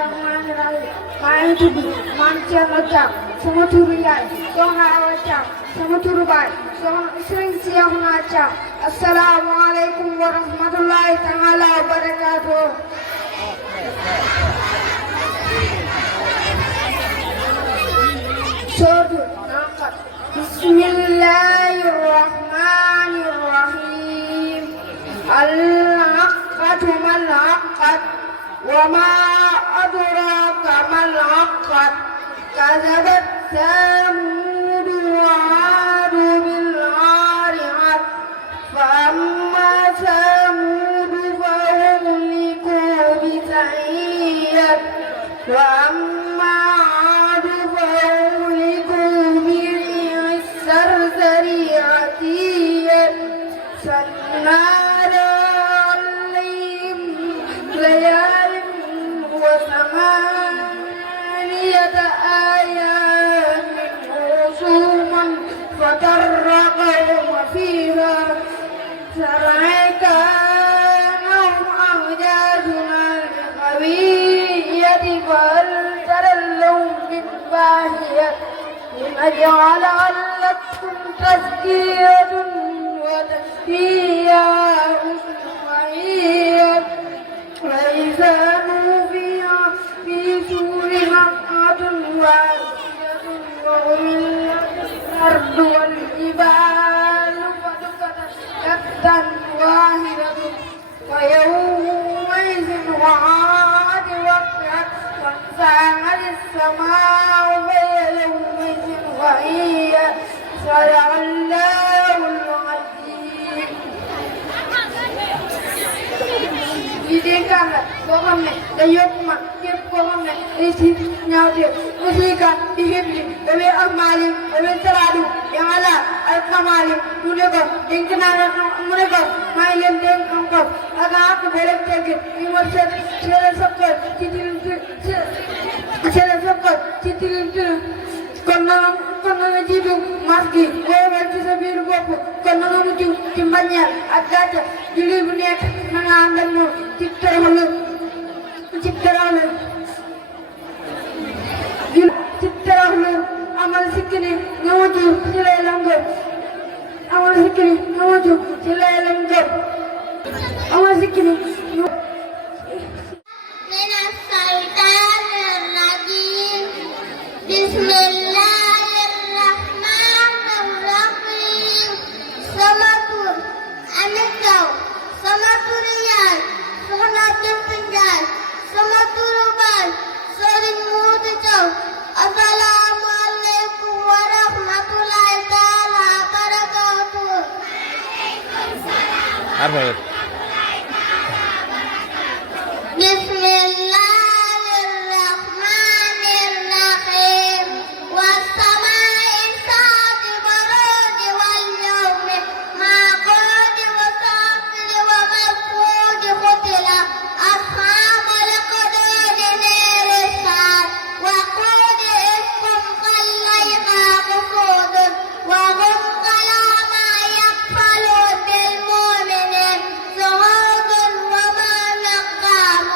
Bismillahirrahmanirrahim. Main tudu, manusia ngecap, sama turu yai, sohna awacap, sama turu bai, sering siang ngacap. Assalamualaikum warahmatullahi taala wabarakatuh. Surah Naqat. Bismillahirrahmanirrahim. Al-Haqqatu mal-Haqqat. وما أدراك ما العقبة كذبت ثمود وعاد بالقارعة فأما ثمود فأهلكوا بسعير وأما عاد فأهلكوا بريح الصرصر عتيد سنادا عليهم ليال وثمانية آيات رسوما فترقهم فيها سرعا كأنهم أعجاز نخل خاوية فهل ترى لهم من باهية لنجعل لكم تزكية وتزكية أسمعية وإذا نوفيها في سور مقعة واحدة وأملت الأرض والجبال فدكتا دكا واحدة ويومئذ وعاد وقعت وانفعلت السماء وهي يومئذ وهي صدق الله العظيم. di dénkaan la boo xam ne da yokk ma képp koo xam ne day si ñaawteef musika di xibli dafay ak maalim dafay salaadu yàlla alkamaalim mu ne ko dénk naa la mu ne ko maa ngi leen dénk am ko ak àq ba rek teggin ñu ma seele sokkal ci tilim seele sokkal ci tilim kon na jiitu mas gi woowal ci sa biir bopp kon na nga mucc ci mbañeel ak gàcce julli bu nekk na nga ànd ak moom ci toroxlu amal sikki ne nga mucc ci lay langam amal sikki ne nga mucc ci lay langam amal sikki ne من الشيطان الرجيم بسم الله الرحمن الرحيم سمطر أمتو سمطر ريال سمطر الفنجان سمطر بال سوري موتو السلام عليكم ورحمة الله تعالى وبركاته. بسم الله الرحمن الرحيم والسماء ذات البروج واليوم معقود وصافر ومفقود قتل أصحاب الحدود نار السعر وقود إفكم كالليقى قصود وهم على ما يفعلون بالمؤمنين شهود وما نقام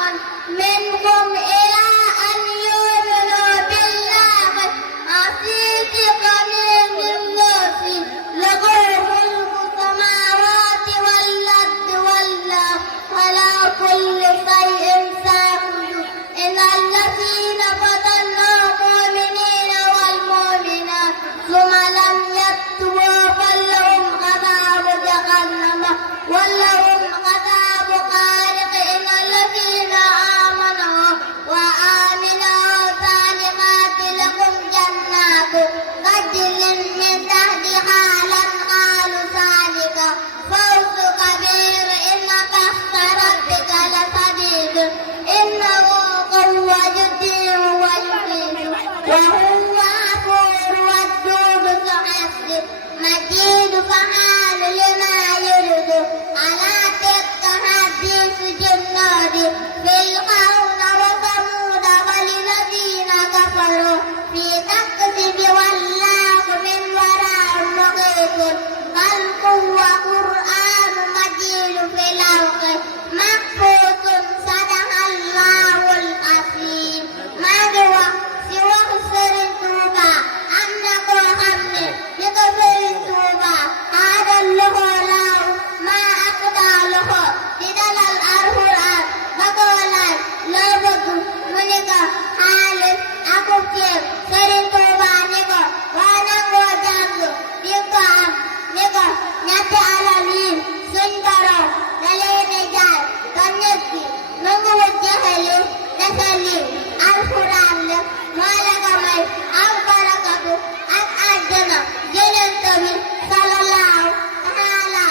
منهم إلى أن يؤمنوا بالله عزيز قليل الناس له ملك السماوات والأرض والله على كل شيء شاهد إن الذين فتنوا المؤمنين والمؤمنات ثم لم يتوبوا فلهم عذاب جهنم ولهم عذاب خالق إن الذين آمنوا وآمنوا صالحات لهم جنات تجري من تحتها الأنهار ذلك فوز كبير إن بأس ربك لشديد إنه هو يبدئ ويعيد وهو غفور ودود الحسن مجيد فعال لما يريد ألا تلك حديث جنود فرعون وثمود والذين كفروا في تكذب والله من وراء محيط بل هو قرآن مجيد في لوح محفوظ صدق الله العظيم. malaka may am barakatu ak àjjana Yonent bi sallallahu taala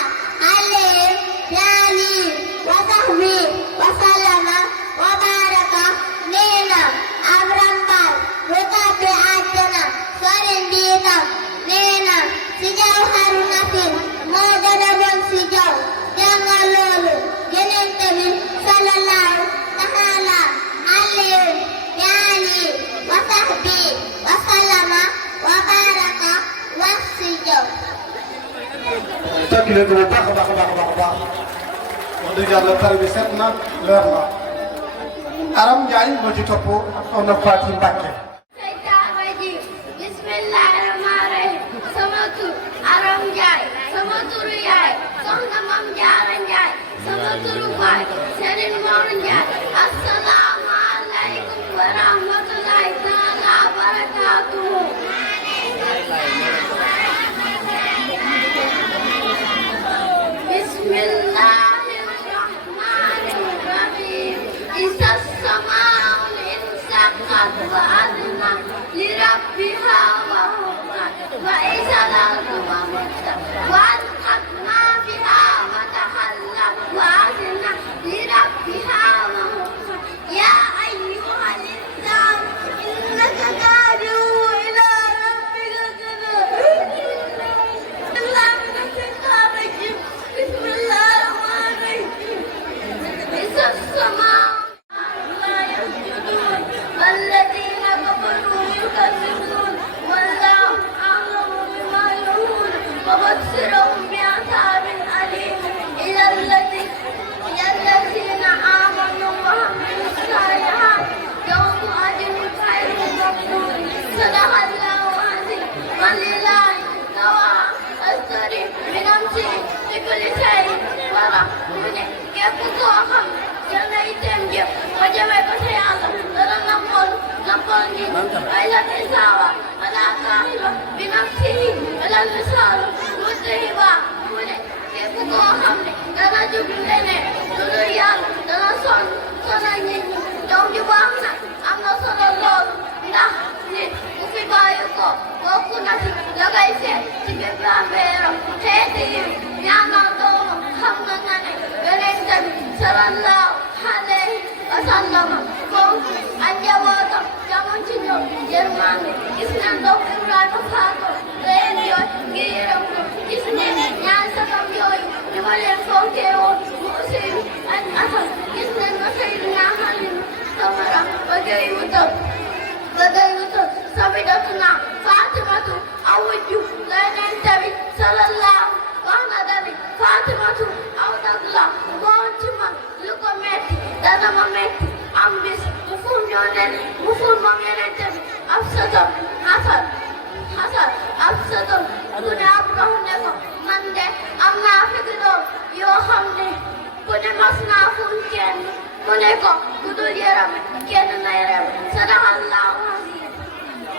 alayhi wa sahbi wa sallama wa baraka nee na ab rambal bu tàbbi àjjana sori ndiitam nee na si jaw xaru nasin moo gën a bon si jaw jàngal loolu Yonent bi sallallahu taala alayhi wa sahbi wa sallama wa baraka wax si jaw tàkk leen ko bu baax a baax a baax a baax wax dëgg yàlla tari bi set na leer na Aram Njaay moo ci topp Soxna Faati Mbàkke bismillahi rahmaani rahim sama tur Aram Njaay sama turu yaay Soxna Mam Jaara Njaay sama turu baay Serigne Mor Njaay assalaamu aleykum wa rahmatullahi taala wa barakaatuhu bismillahi rahmaani rahim iza samaa'u inshaqqat wa adnat li rabbiha wa huqqat wa iza al-ardu muddat wa alqat ma fiha wa tahallat wa adnat li rabbiha wa huqqat ya ayyuhal insan innaka kaadihun ila rabbika kadhib bismillahir rahmanir rahim iza samaa'u la yasjudun والذين كفروا يكذبون والله أعلم بما يقولون وبشرهم بعذاب أليم إلى الذين آمنوا وعملوا الصالحات يوم أجر خير مقبول صدق الله العظيم ولله دواء السرير من أمسه لكل شيء ورحمه يفقهم جنيتم جب وجمعك سيالا ترى نقول إلى الإساوة ولا كاهبة بنفسه إلى اللسان مستهبا يفقهم ترى جبلنا تريال ترى صنعين يوم جبانا أما صلى الله ndax nit ku fi bàyyi ko bokk na ci la ngay seet ci bépp affaire xeeti yi ñaanal doomam xam nga nga ne Yonent bi sallallahu alayhi wa sallam moom ak njabootam jamono ci ñoom yërmande gis nañ doom Ibrahima faatu leen yooy ngir yërëm ko gis ne ñaari sakam yooyu ñu ma leen fonkee woon mu Useynu ak Asan gis nañ ko Seydina Ali Samara ba gay wutam Sabidatuna Fatimatu awujju Yonent bi sallallahu wax na dani Fatimatu aw dag la moo ci man lu ko metti dana ma metti am bis mu ful mu ful moom Yonent bi Hafsatam Hafsatam ku ne ab dox ne ko man de am naa fi doom yoo xam ne ku ne mas naa ful kenn ku ne ko ku dul yaram kenn na yaram sadaqallahu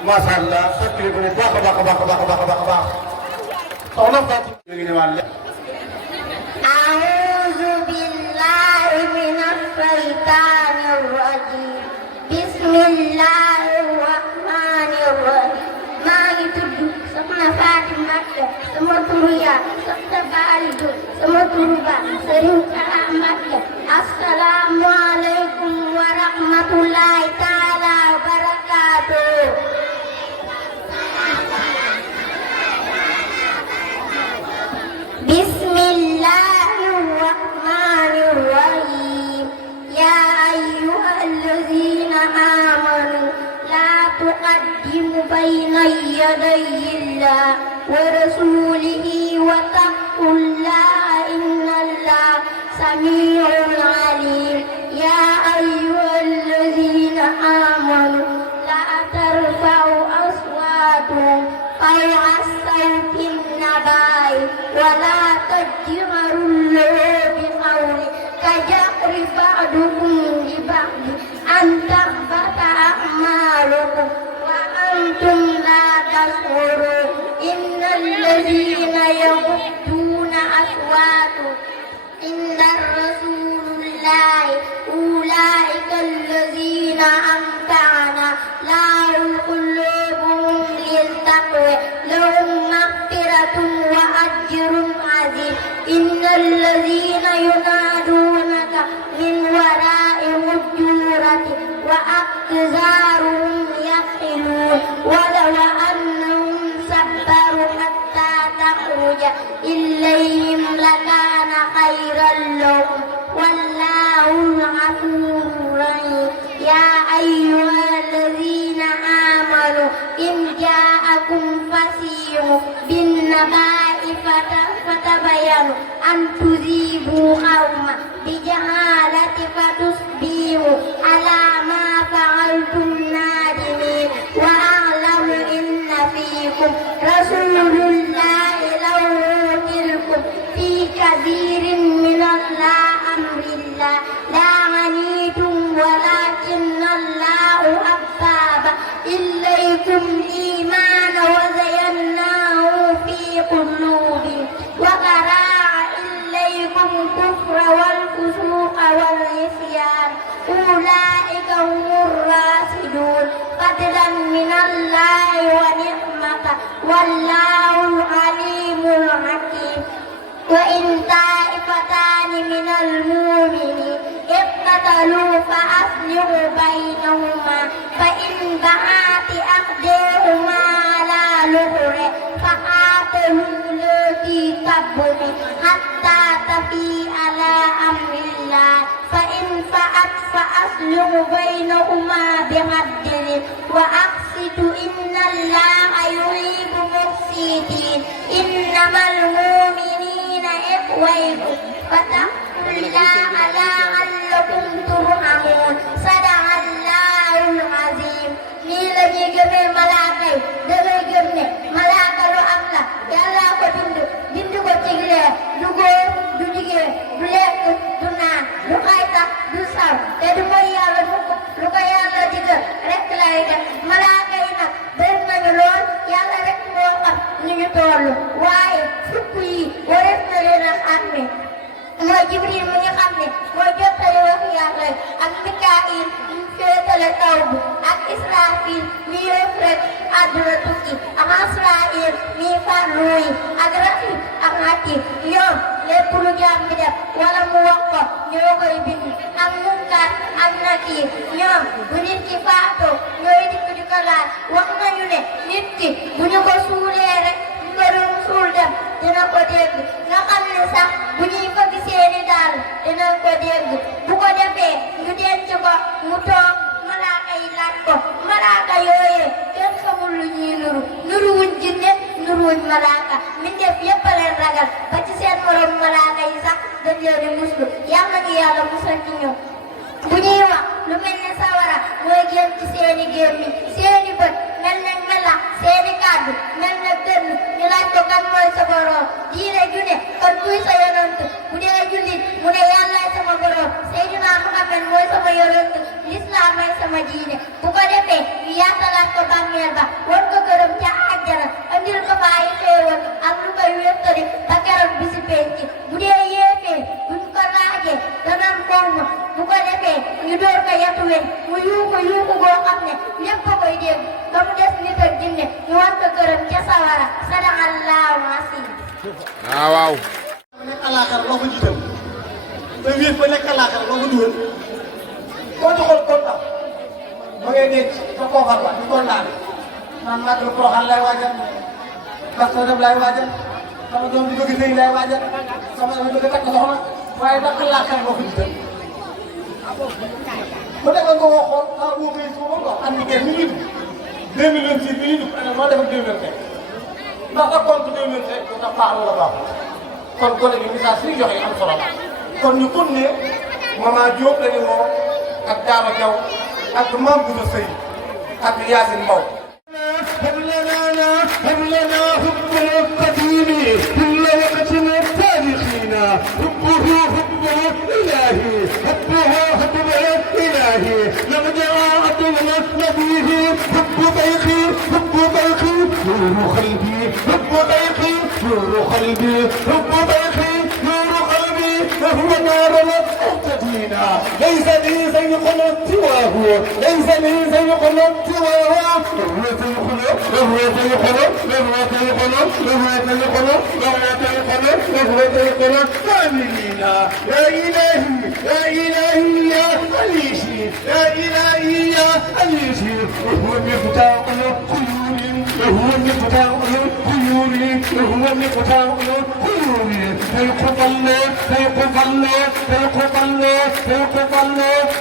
macha allah tàkk leen ko bu baax a baax a baax a baax a baax a baax Soxna Faati mi ngi ñëwaat أعوذ بالله من الشيطان الرجيم بسم الله الرحمن الرحيم maa ngi tudd Soxna Faati Mbàkke sama turu yaay Soxna Faalidu sama turu baay Sëriñ Kara Mbàkke assalaamu aleykum wa rahmatullahi taala wa barakaatuh بسم الله الرحمن الرحيم يا أيها الذين آمنوا لا تقدموا بين يدي الله ورسوله واتقوا الله إن الله سميع عليم يا أيها الذين آمنوا لا ترفعوا أصواتكم فوق صوت النبي ولا تجهروا له بقول كجهر بعضكم لبعض أن تحبط أعمالكم وأنتم لا تشعرون إن الذين يغضون أصواتهم عند رسول الله أولئك الذين أمتعنا لا إن الذين ينادونك من وراء الحجرات وأقدارهم يقتلون ولو أنهم صبروا حتى تخرج إليهم لكان خيرا لهم والله الغفور الرحيم يا أيها الذين آمنوا إن جاءكم فسيح بالنبأ فتبينوا أن تصيبوا قوما بجهالة فتصبحوا على ما فعلتم نادمين وأعلم إن فيكم رسول الله لو يؤتيكم في كثير من أمر الله لعنتم ولكن الله حبب إليكم الإيمان وزيناه في قلوبكم وكره إليكم الكفر والفسوق والعصيان أولئك هم الراشدون فضلا من الله ونعمة والله العليم الحكيم وإن طائفتان من المؤمنين اقتتلوا فأصلحوا بينهما فإن بغت إحداهما على الأخرى فقاتلوا التي تبغي حتى تفيء إلى أمر الله فإن فأت فأصلحوا بينهما بعدل وأقسطوا إن الله يحب المقسطين إنما المؤمنين إخوة فاتقوا الله لعلكم ترحمون صدق الله العظيم nii la ñuy gëmee malaaka yi dangay gëm ne malaaka lu am la Yàlla ko bind ko ci leer du góor du jigéen du lekk du naan du xaytax du saw te du mooy Yàlla lu ko Yàlla digal rek lay def malaaka yi nag bëri nañu lool Yàlla rek moo xam ni ñu toll waaye fukk yi warees na leen a xàmme mooy Jibril mu ngi xam ne mooy jottali wax Yàlla ak Mikaayil ñu féetale taw bi ak Israafil mi yëf rek àdduna tukki ak Asraayil mi faat ruu yi ak Rafiil ak Atiid ñoom lépp lu jaam bi def wala mu wax ko ñoo koy bind ak Munkar ak Nakiir ñoom bu nit ki faatoo ñooy dikk di ko laaj wax nañu ne nit ki bu ñu ko suulee rek ngërëm suul dem dina ko dégg nga xam ne sax bu ñuy fëgg seeni daal dina ko dégg bu ko defee ñu denc ko mu toog malaaka yi laaj ko malaaka yooyee kenn xamul lu ñuy nuru wuñ jinne nuru wuñ malaaka mbindeef yépp a leen ragal ba ci seen morom malaaka yi sax dañ leen di muslu yàlla ñu yàlla musal ci ñoom bu ñuy wax lu mel ne sawara mooy génn ci seeni gémmiñ seeni bët mel ne melax seeni kàddu mel ne dënn ñu laaj ko kan mooy sa borom diine ju ne kon kuy sa yonent bu dee jullit mu ne yàllaay sama borom Seydina Muhammad mooy sama yonent lislaam ay sama diine bu ko defee ñu yaatalaat ko bàmmeel ba war ko gërëm ca àjjana andil ko fa ay xéewal ak lu koy wéttali ba keroog bisi penc bu dee yéefee buñ ko laajee danaan moom bu ko defee ñu door ko yatu wen mu yuuxu goo xam ne lépp a koy dégg ba mu des nit ak jinne ñu war ko gërëm ca sawara sadaqallaahu asiim. waaw. nekk àllaaxira loo ko jiital te wéet ba nekk àllaaxira loo ko dugal koo joxoon kontaan ba ngay denc sa koofar ba di kontaan man màggal Porokhane lay waajal Kazu Rajab lay waajal sama doom di bëgg sëy lay waajal sama doom di bëgg takk soxna waaye nag àllaaxira loo ko jiital bu nekkoon ko waxoon ah boo koy su ma ko am ni kenn ñu ngi 2026 bi ñu dugg ana moo def ak 2025 ndax ak compte 2025 bu tax baax na la baax kon gone bi message suñu joxe am solo la kon ñu kon ne Mama Diop la ne moo ak Daara Diaw ak Mame Boussa Seye ak Yacine Mbow. هب لنا حب القديم كل وقت التاريخين حبه إلهي حبه إلهي نرجع عدونا نبيه حب بيخي نور قلبي حب بيخي نور قلبي حب بيخي نور قلبي وهو نار المقتدين ليس لي زيق سواه ليس لي زيق سواه وهو سيخلق وهو سيخلق وهو سيخلق وهو سيخلق وهو سيخلق وهو سيخلق آمنين يا إلهي يا إلهي يا عليشي يا إلهي يا عليشي وهو مفتاح الخيول وهو مفتاح الخيول وهو مفتاح الخيول فيقبل فيقبل فيقبل فيقبل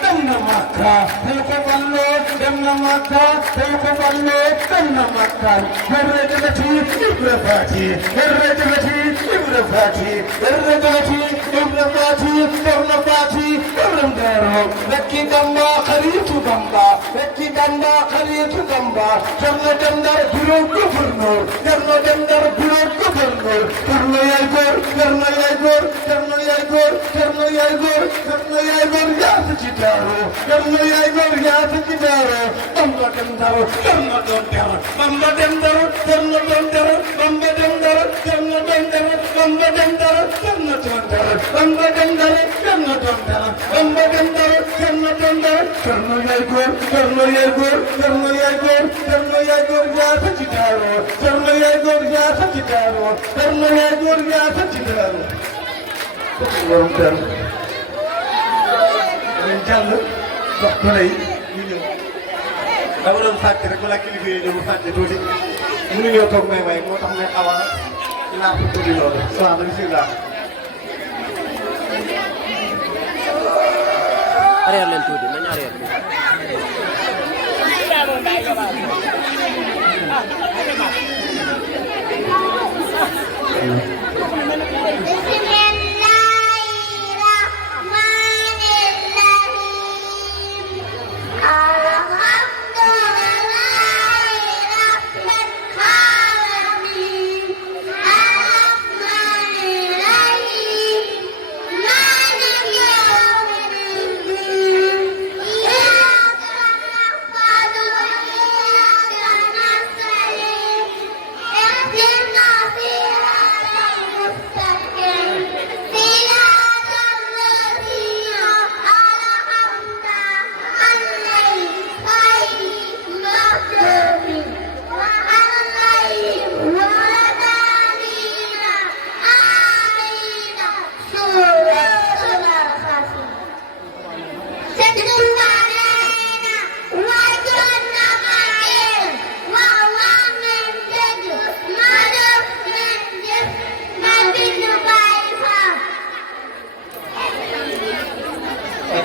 دم مكة فيقبل دم مكة فيقبل دم مكة الرجلتي ابن فاتي الرجلتي ابن فاتي الرجلتي ابن فاتي ابن فاتي ابن دارو لكي دمبا خريط دمبا لكي دمبا خريط دمبا جرنا دمدار بلو كفرنور جرنا دمدار بلو كفرنور كرنا يايبور كرنا يايبور كرنا يايبور كرنا يايبور كرنا يايبور يا سجدارو كرنا يايبور يا سجدارو بمبا دمدارو كرنا دمدارو بمبا دمدارو كرنا دمدارو بمبا دمدارو كرنا دمدارو بمبا دمدارو كرنا دمدارو بمبا دمدارو كرنا دمدارو بمبا دمدارو كرنا دمدارو كرنا يايبور كرنا يايبور كرنا يايبور كرنا يايبور يا سجدارو كرنا يايبور يا سجدارو كرنا يايبور يا سجدارو borom ter dañ jàll dox ko lay ñu ñëw dama doon sàcc rek wala kilifa yi ñëw sàcc tuuti mënuñoo toog may way moo tax may xaw a naa ko tuuti loolu waaw bismillah arrière leen tuuti nañ arrière tuuti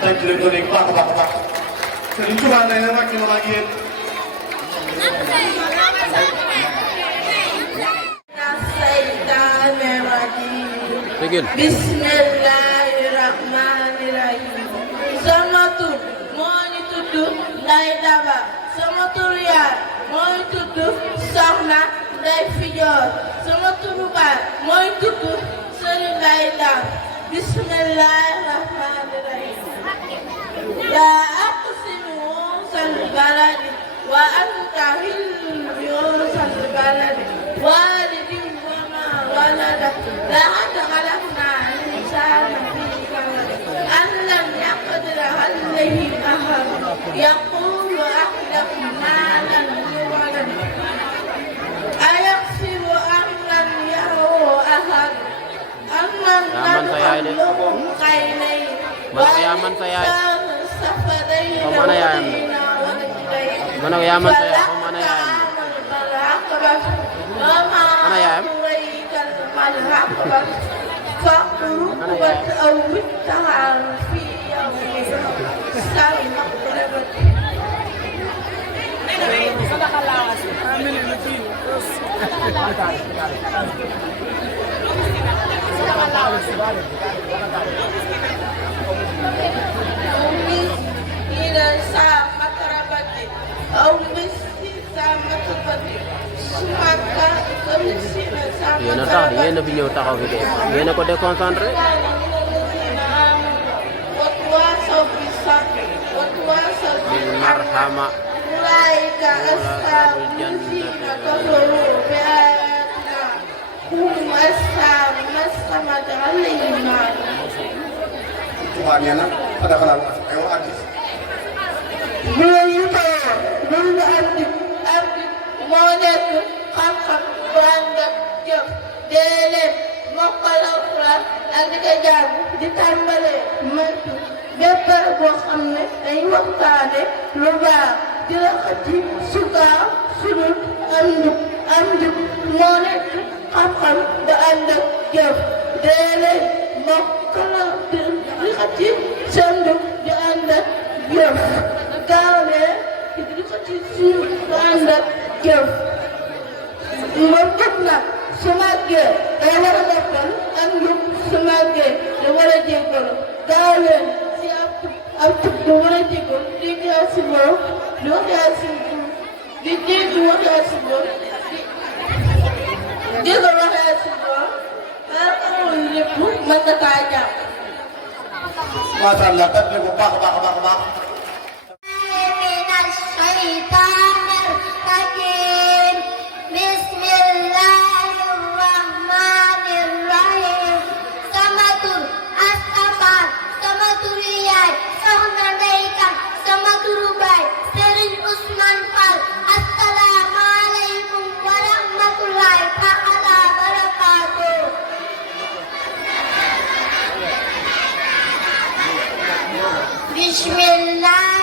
tànk leen ko léegi baax a baax a baax Sëriñ Tuubaa nee na wàcc na maa ngi yéen Bismillahirrahmanirrahim. Sama tur moo ñu tudd Ndeye Daba sama tur yaay moo ñu tudd Soxna Ndeye Fijoor sama turu baay moo ñu tudd Sëriñ Ndeye Dam. Bismillahirrahmanirrahim. La aqsimu sal baladi wa anta hillu sal baladi walidin wa ma walada laqad khalaqnal insana fi kabad an lam yaqdir alayhi ahad yaqulu ahlaku malan walad ayahsibu an lam yarahu ahad amman nadkhuluhum qaynay man sa yaay mana yaayam mana yaman sa yaay mana yaayam mana yaayam yéen a tax yéen a fi ñëw taxaw fi de yéen a ko déconcentré marhama هم أسلم عليهم Tuubaa nee na fa daxalal ay wa addis loolu loolu andi moo nekk xam-xam bu ànd ak jëf déedéet mokkal alxuraan ak di ko jàng di tàmbalee moytu bépp boo xam ne dañuy waxtaane lu baax di la xëcc sukaa sunul am njub moo nekk xam-xam bu ànd ak jëf déedéet mokkal di xëcc seen njub di ànd ak jëf gaawee di ko ci suuf bu ànd ak jëf moom jub nag su màggee day war a noppal ak njub su màggee da war a jéggalu gaawee si ab tub da war a jéggalu di gaa si moom di waxee si di jéggi waxee si moom di ko waxee si moom maa xamul lépp mën na kaa jàpp. macha allah tat ne bu baax a baax a baax a baax من الشيطان الرجيم بسم الله الرحمن الرحيم samatur astafar samatur yaay soxna Ndey Kan samatur baay Serigne Ousmane Fall assalaamu aleykum wa rahmatullahi taala barakaatuh bismillah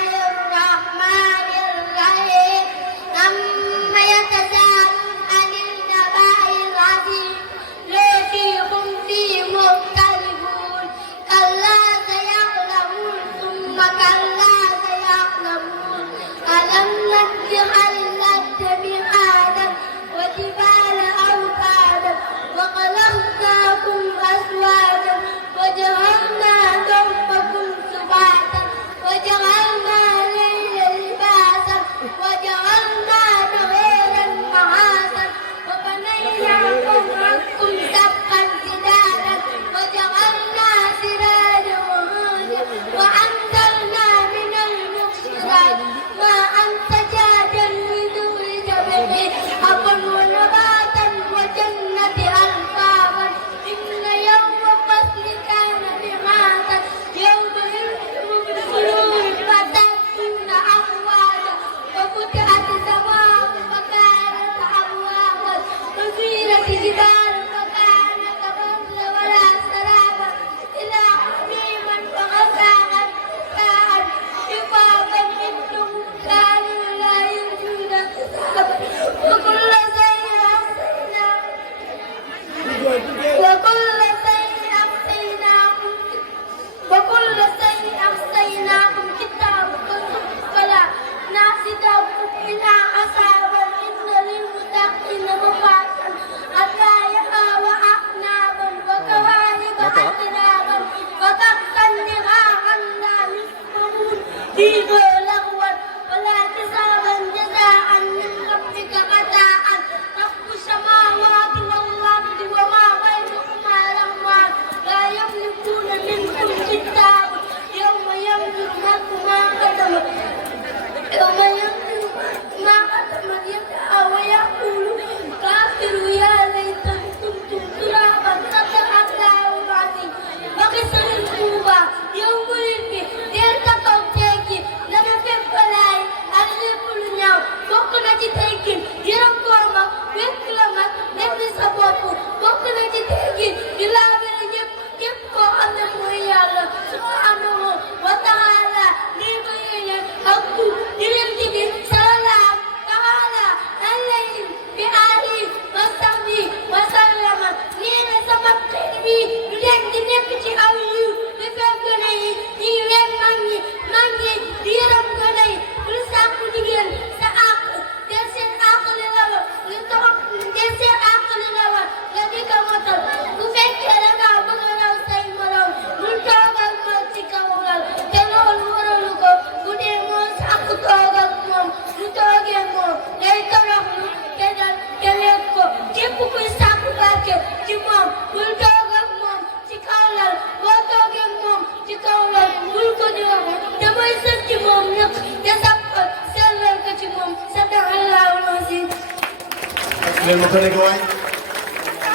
leen ma ko nekk waay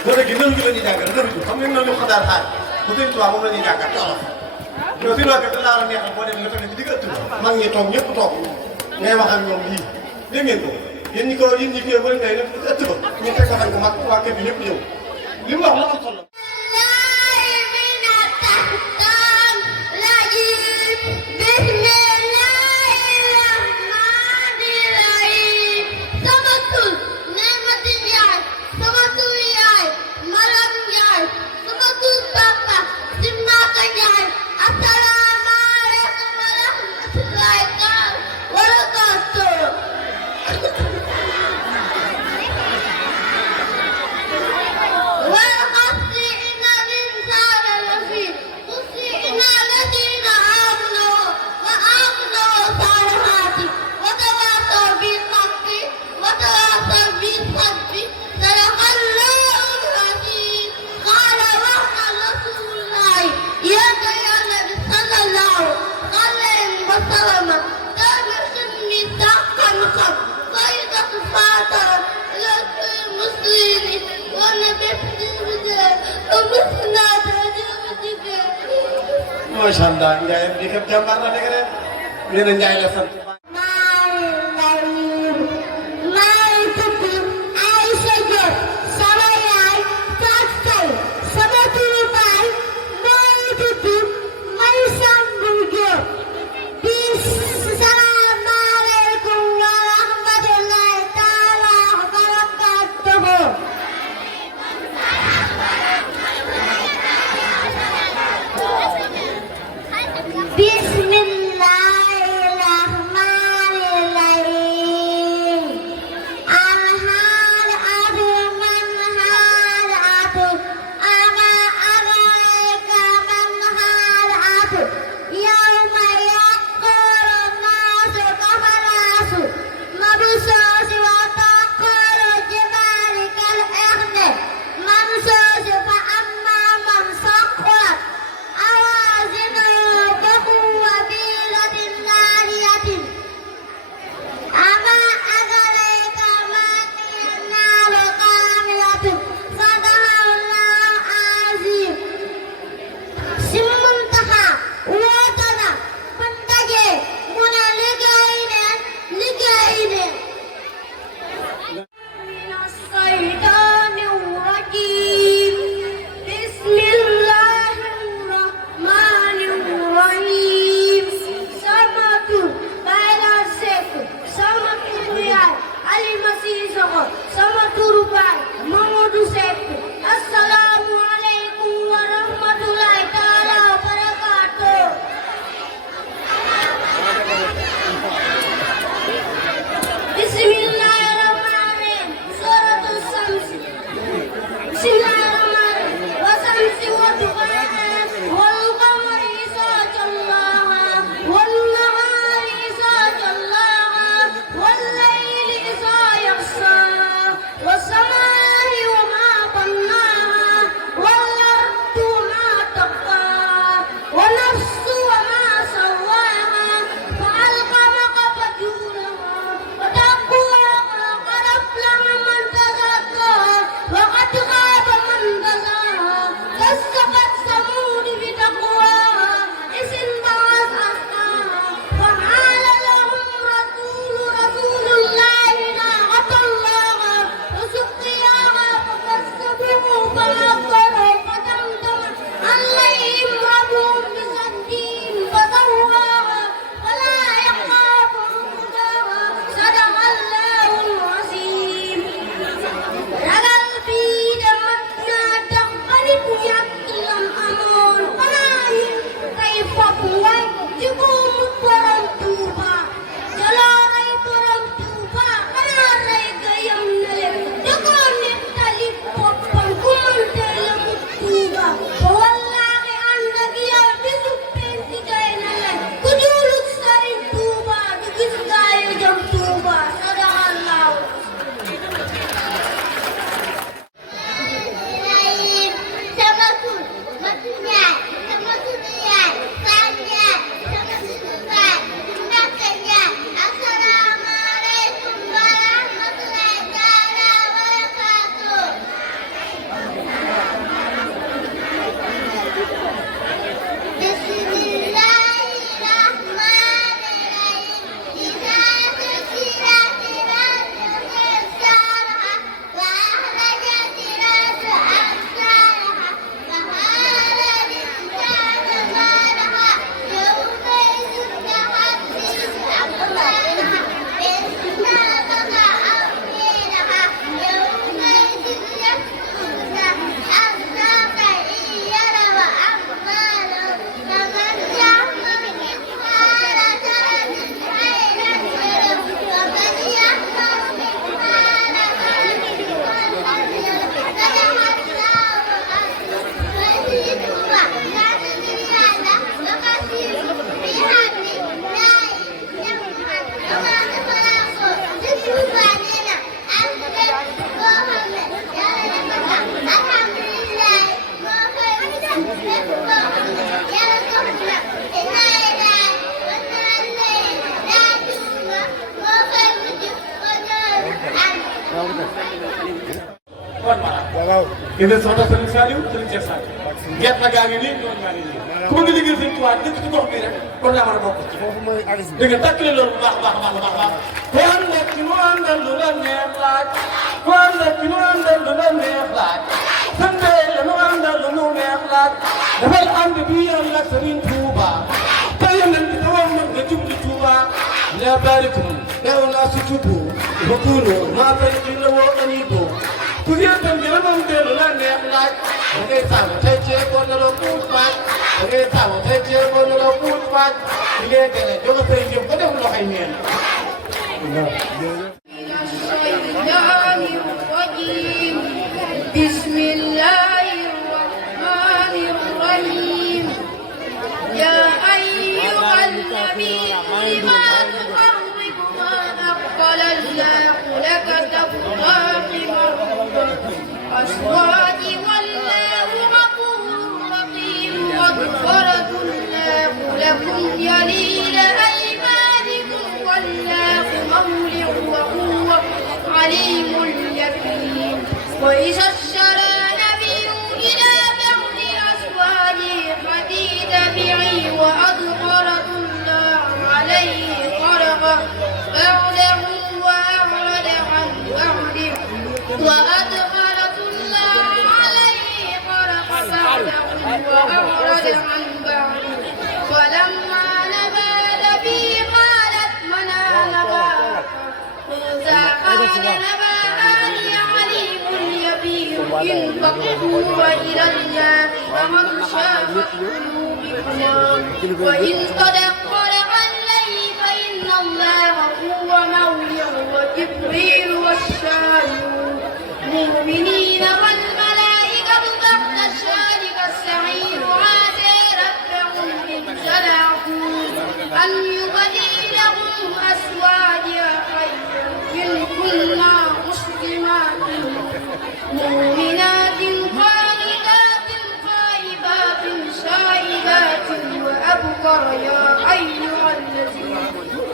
dara gi nëb gi la ñuy jàngal nëb gi xam ngeen ne ñu xadaar xaar bu sëñ Tuubaa moom la ñuy jàngal ci olof yow si loolu da laa war a neexal boo demee nga toog ci digg ëtt mag ñi toog ñëpp toog ngay wax ak ñoom lii dégg ngeen ko yéen ñi kii ba tey nag ëtt ba ñu teg ko xañ ko mag waa kër bi ñëpp ñëw li mu wax lu am solo. macha allah Ndiaye di képp jàmbaar la dëgg de nee na Ndiaye la sant. Bismillahirrahmanirrahim. indi soxna Sëriñ Saliou Sëriñ Cheikh Saliou gerte gaa ngi nii noonu gaa ngi nii ku bëgg liggéey Sëriñ Tuubaa dëkk ci gox bi rek kon daa mën a bokk ci dégg nga tàkkale loolu bu baax baax baax baax ku ànd ak ki mu àndal lu la neex laaj ku ànd ak ki mu àndal lu la neex laaj sandee la mu àndal lu mu neex laaj dafay ànd bi yàlla Sëriñ Tuubaa te yeneen bi dawam mën nga jubli Tuubaa لا باركم لا ناس تبوا وكونوا ما بين وأنيبوا كذيتم جرمهم دلوا لا نحلاج وكيف تعمل تجيب ولا لو كوت مات وكيف تعمل تجيب ولا لو كوت مات اللي كذا جوا تجيب كذا ولا حينين بسم الله الرحمن الرحيم يا أيها النبي لما تحرم ما أحل الله لك تبتغي مرضات أزواج والله غفور رحيم قد فرض الله لكم جليل أيمانكم والله مولع وهو عليم يقين وإذا اشترى نبي إلى بعض أزواجه حديث بعي وأظهرت الله عليه خلقه بعده وأعرض عن بعده وأظهرت الله عليه خلقه بعده وأعرض عن بعده فلما نبال به قالت من نباها فإذا قال نباها عليم يبين إن تقوا إلى الله فمن شاء قلوبكما وإن تدخل عليه فإن الله هو مولاه وجبريل والشاهدون المؤمنين والملائكة بعد ذلك السعير عسى ربهم إن سلكوا أن يبدلهم أزواجا خيرا منكن مسلمات مؤمنات قانتات خائبات سائبات وأبكر يا أيها الذين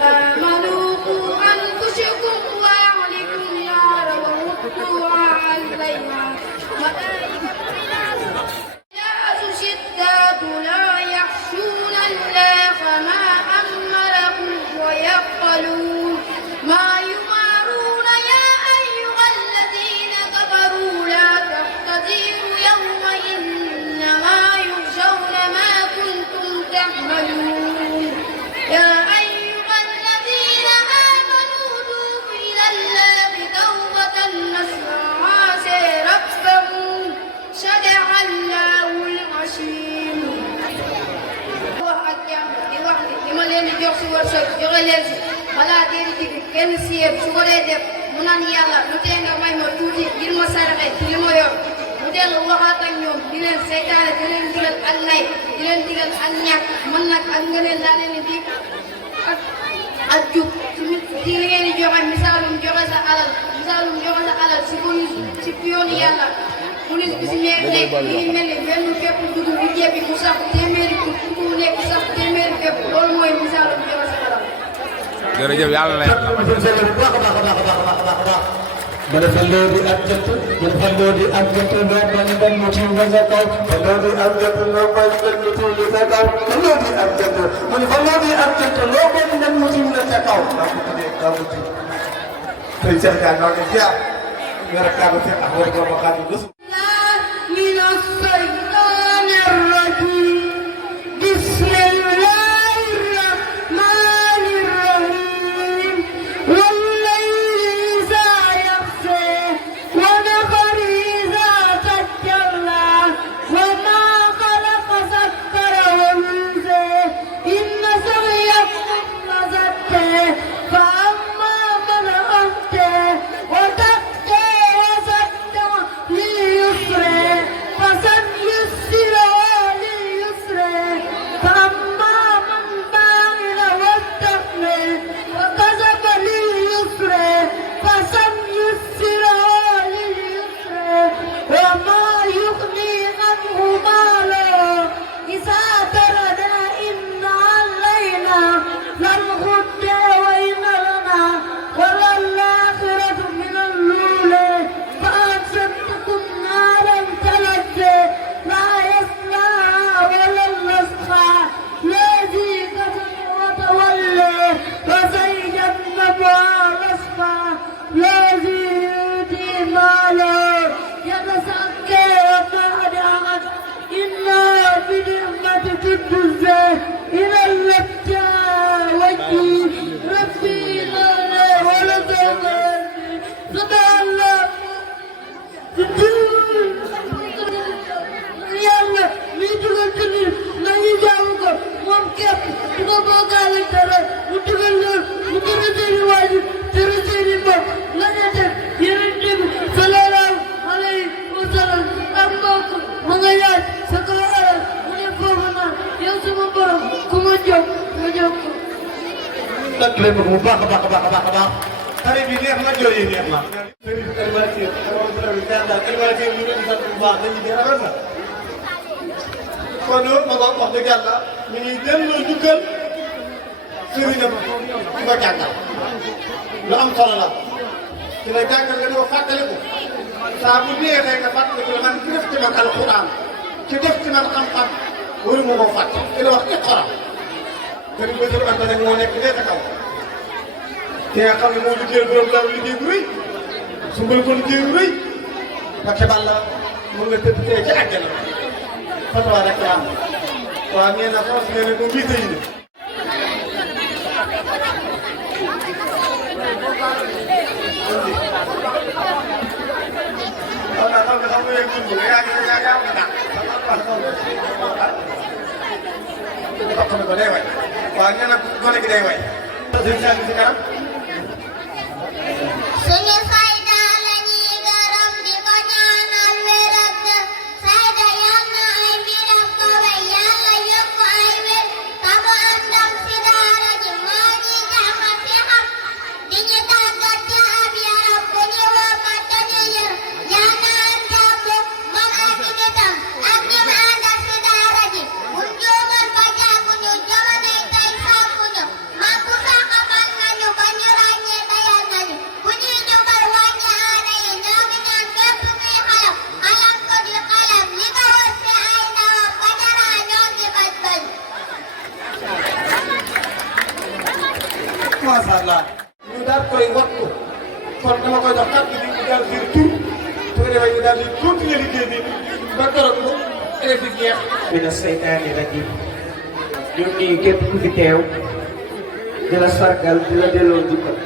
آمنوا قوا أنفسكم وأهلكم نارا وقودها عليها ملائكة شداد لا يخشون الله ما أمرهم ويفعلون ما يؤمرون يا أيها الذين كفروا لا تحتذروا يوم إنما يجزون ما كنتم تعملون يا أيها الذين آمنوا توبوا إلى الله توبة نصوحا عسى ربكم صدق الله العظيم li ma leen di jox si wërsëg joxe leen si balaa dee di kenn si yéen su ko dee def mu naan yàlla lu tee nga may ma tuuti ngir ma saraxe ci li ma yor mu dellu waxaat ak ñoom di leen seytaane di leen digal ak nay di leen digal ak ñàkk man nag ak ngëneel laa leen di ak jub ci li ngeen di joxe misaalum joxe sa alal si yoonu yàlla mu ne bi si nekk nekk mi ngi mel ni benn fépp dugub bu jébbi mu sax téeméeri dugub mu nekk sax téeméeri fépp loolu mooy misaalum joxe sa alal. jërëjëf yàlla na من فلودي أبجت من فلودي أبجت لو بندن متين وزكاو فلودي أبجت لو بندن متين وزكاو فلودي أبجت من فلودي أبجت لو بندن متين وزكاو تيجي كان لو كيا mereka bersiap ahwal bermakan itu. من الشيطان الرجيم بسم الله الرحمن الرحيم والليل إذا يغشى والنهار إذا تجلى وما خلق ذكر وأنثى إن سعيكم لشتى فأما من أوتى وتقى وصدق leen ma ko bu baax a baax a baax a baax a baax. xarit bi neex na jooy yi neex na. sëriñ Kalimantin Kalimantin ñu ngi leen di sant bu baax dañuy gën a rafet na. kon loolu ma ko wax dëgg yàlla ñu ngi delloo jukkal sëriñam ci ko jàngal lu am solo la ci la jàngal nga ñëw fàttaliku saa bu neexee nga fàttaliku man ci def ci man alxuraan ci def ci man xam-xam waru ma koo fàtte ci la wax ci xoram sëriñ Basiru Anta nag moo nekk nee sa kaw ki nga xam ne moo liggéeyal borom daw liggéey bu rëy sumbal ko liggéey bu rëy ba xebal la mën nga tëdd tey ci àjjana fatwa rek la am waaw nee na force nee na moom bii tëj na waaw naa xam nga xam nga yéen dund nga yaa ngi am na topp na ko day way waaw nee na gone gi day way sëñ Sall si kanam suñu sayda la ñuy gërëm di ko ñaanal wér ak sayda yal na ay mbiram ko way yàlla yokk ay wér ka mu am ndam si daara ji moo ñi jàngal fi xam di ñu tàggat ci ab yaram ku ñu woo ma dañu yër ñaanal jàmm moom ak nitam ak ñi mu àndal si daara ji buñ juumal ba jànguñu jamonoy tey sàkkuñu man ku sax man nañu ba ñu ràññee dayal nañu ku ñuy jubal wàññi aada yi ñoo ngi ñaan képp kuy xalam xalam ko di xalam li ko wër si ay ndawam ba dara ñoo ngi bañ bañ. macha allah ñu daal koy wattu kon dama koy jox kàddu gi ñu daal di tur su ko defee ñu daal di continuer liggéey bi ba keroog bu électrique jeex. mina seytaani rajim ñu nuyu képp ku fi teew di la sargal di la delloo njukkal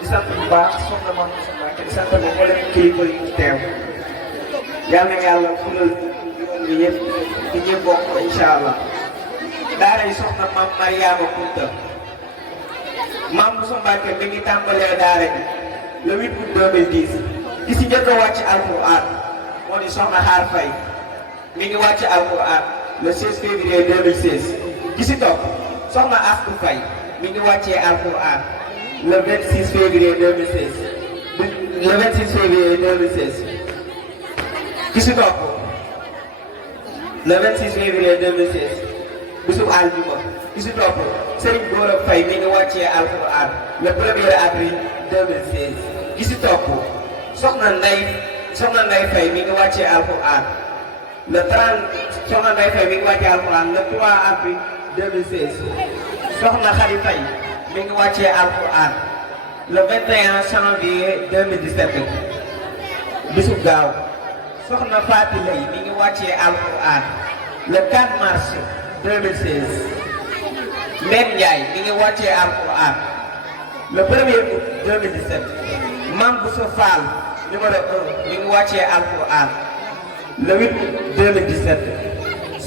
di sant bu baax soxna Mame Moussa Mbacké di sant bu mboolem kilifa yi fi teew yal na yàlla fulal yoon bi yëpp di ñëpp bokk incha allah daara yi soxna Mame Mariama Kunta Mame Moussa Mbacké mi ngi tàmbalee daara bi le 8 août 2010 ki si njëkk a wàcc alquran moo di soxna Xaar Fay mi ngi wàcc alquran le 16 février 2016 ki si topp soxna Astou Faye mi ngi wàccee alquran le 26 février 2016 le 26 février 2016 ki si topp le 26 février 2016 bisub aljuma ki si topp Serigne Gora Faye mi ngi wàccee alquran le 1er avril 2016 ki si topp soxna Ndeye Faye mi ngi wàccee alquran le 30 soxna Ndeye Faye mi ngi wàccee alquran le 3 avril 2016 soxna Khady Faye mi ngi wàccee alquran le 21 janvier 2017 bisub gaaw soxna Faty Lay mi ngi wàccee alquran le 4 mars 2016 Mbène Ndiaye mi ngi wàccee alquran le 1er août 2017 Mame Bousso Fall numéro 1 mi ngi wàccee alquran le 8 août 2017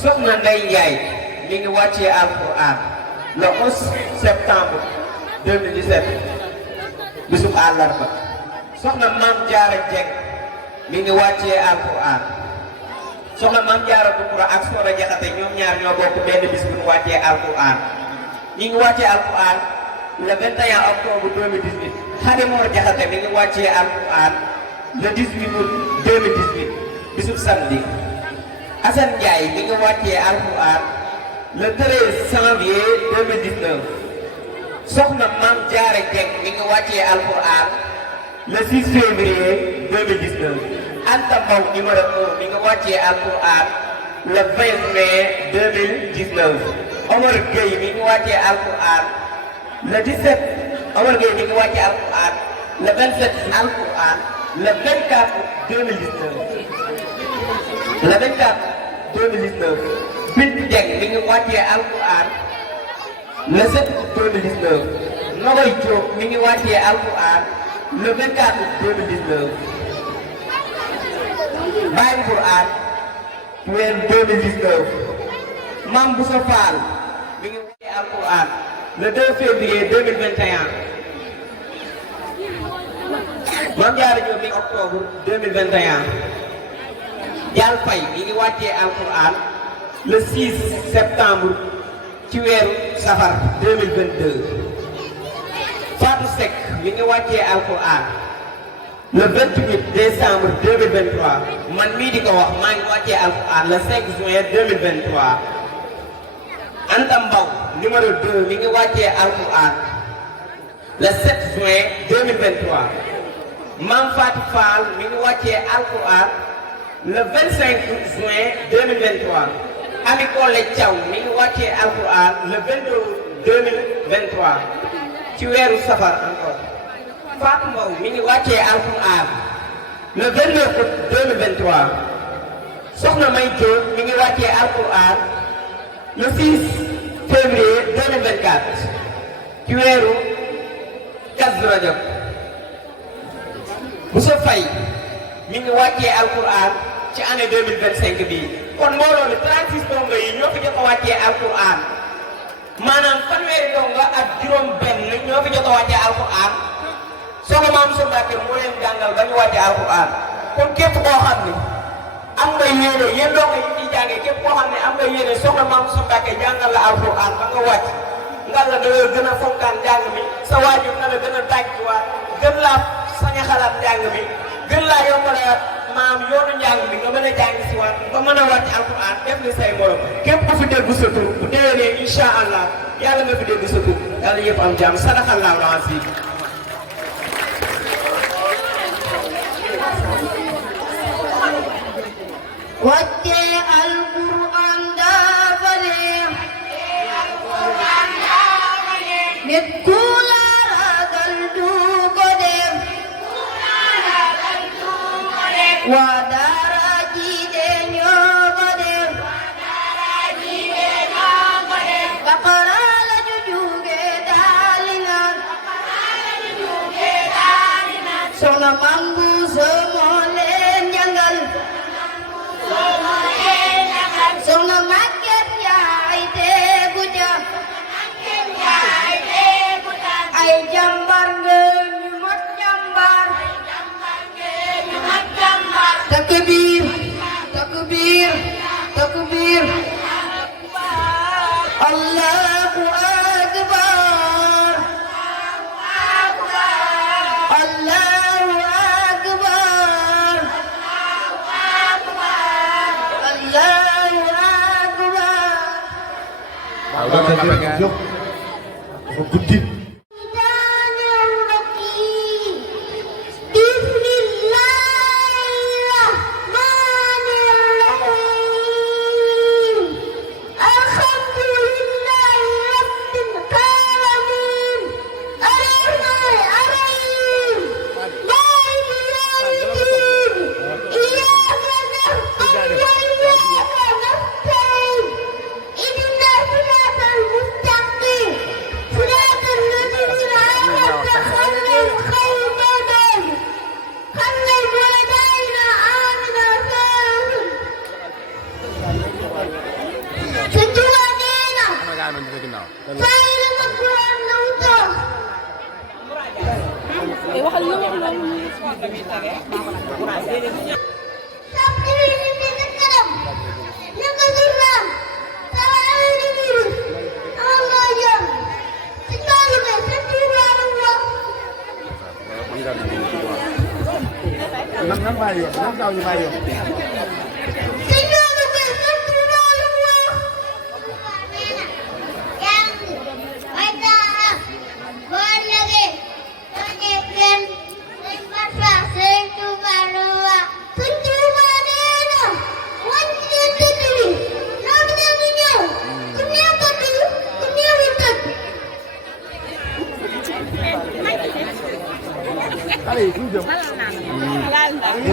soxna Ndeye Ndiaye mi ngi wàccee alquran le 11 septembre 2017 bisub àllarba soxna Mame Diarra Dieng mi ngi wàccee alquran soxna Mame Diarra Dukura ak Soxna Jaxate ñoom ñaar ñoo bokk benn bis bu ñu wàccee alquran ñi ngi wàccee alquran le 21 octobre 2018 Khady Mor Jaxate mi ngi wàccee alquran le 18 août 2018 bisub samedi Assane Ndiaye mi ngi wàccee alquran le 13 janvier 2019 soxna Mame Diarra Dieng mi ngi wàccee alquran le 6 février 2019 Anta Mbow numéro 1 mi ngi wàccee alquran le 20 mai 2019 Omar Gueye mi ngi wàccee alquran le 17 Omar Gueye mi ngi wàccee alquran le 27 alquran le 24 2019 le 24 2019 Bintu Dieng mi ngi wàccee alquran le 7 2019 Nogoy Diop mi ngi wàccee alquran le 24 2019 Baye Quran weer 2019 Mame Bousso Fall mi ngi wàccee alquran le 2 février 2021 Mame Diarra Diop mi ngi octobre 2021 Dial Faye mi ngi wàccee alquran le 6 septembre ci weeru safar 2022 Seck mi ngi wàccee alquran le 28 décembre 2023 man mii di ko wax maa ngi wàccee alquran le 5 juin 2023 Anta Mbaw numéro 2 mi ngi wàccee alquran le 7 juin 2023 Mam Fatou Fall mi ngi wàccee alquran le 25 juin 2023 Ami Kole Thiaw mi ngi wàccee alquran le 22 2023 ci weeru safar encore Fatou Mbow mi ngi wàccee alquran le 29 août 2023 Soxna May Diop mi ngi wàccee alquran le 6 février 2024 ci weeru Kazu Rajab Bousso Faye mi ngi wàccee alquran ci année 2025 bii kon mbooloo mi 36 dongo yi ñoo fi jot a wàccee alquran maanaam fanweeri dongo ak juróom benn ñoo fi jot a wàccee alquran soxna Maam Bousso Mbacké moo leen jàngal ba ñu wàccee alquran kon képp koo xam ne am nga yéene yéen dongo yi ñuy jàngee képp koo xam ne am nga yéene soxna Maam Bousso Mbacké jàngal la alquran ba nga wàcc nga la da nga gën a fonkaan jàng mi sa waajur na la gën a tàggiwaat gën laa sañ a xalaat njàng mi gën laa yombalaat maam yoonu njàng mi nga mën a jàng si waat ba mën a wàcc alquran def ni say morom képp ku fi dégg sa tur bu déwénee incha allah yàlla nga fi dégg sa tur yàlla yëpp am jàmm sadaxallaahu l-aziim. wàccee alquran dafa neex nit ku la ragal du ko def waa daara ji de ñoo ko def Bakara la ñu jóge daali naan Soxna Maam Bousso moo leen jàngal Soxna Maguette Ndiaye teegu ja ay jàmbar ngeen ñu mat jàmbar takbir takbir takbir Allahu akbar Allahu akbar Allahu akbar waaw jóg dafa guddi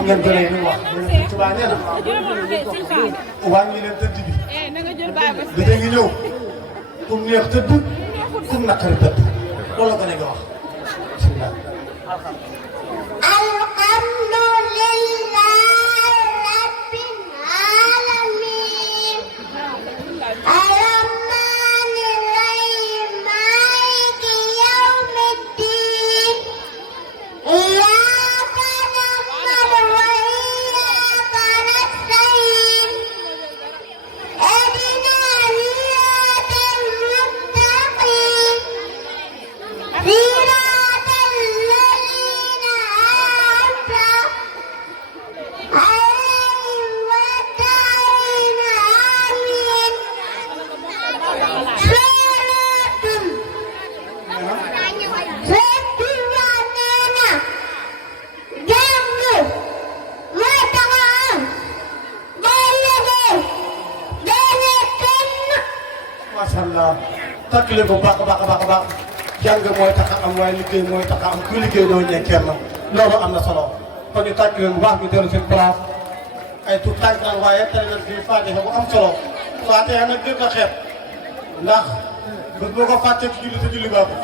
ngeen gën a ñu wax Tuubaa nee na wàññi leen tëdd bi dina ngi ñëw kum neex tëdd kum naqari tëdd loolu ko ne nga wax bismillah صراط tàcc leen ko baax a baax a baax a baax jàng mooy tax a am waaye liggéey mooy tax a am ku liggéey doo ñee kenn loolu am na solo kon ñu tàcc leen bu baax ñu dellu seen place ay tout tànk naan waaye tey nag fii Fatiha bu am solo Fatiha nag gën a xeeb ndax bés boo ko fàttee ci julli sa julli baaxul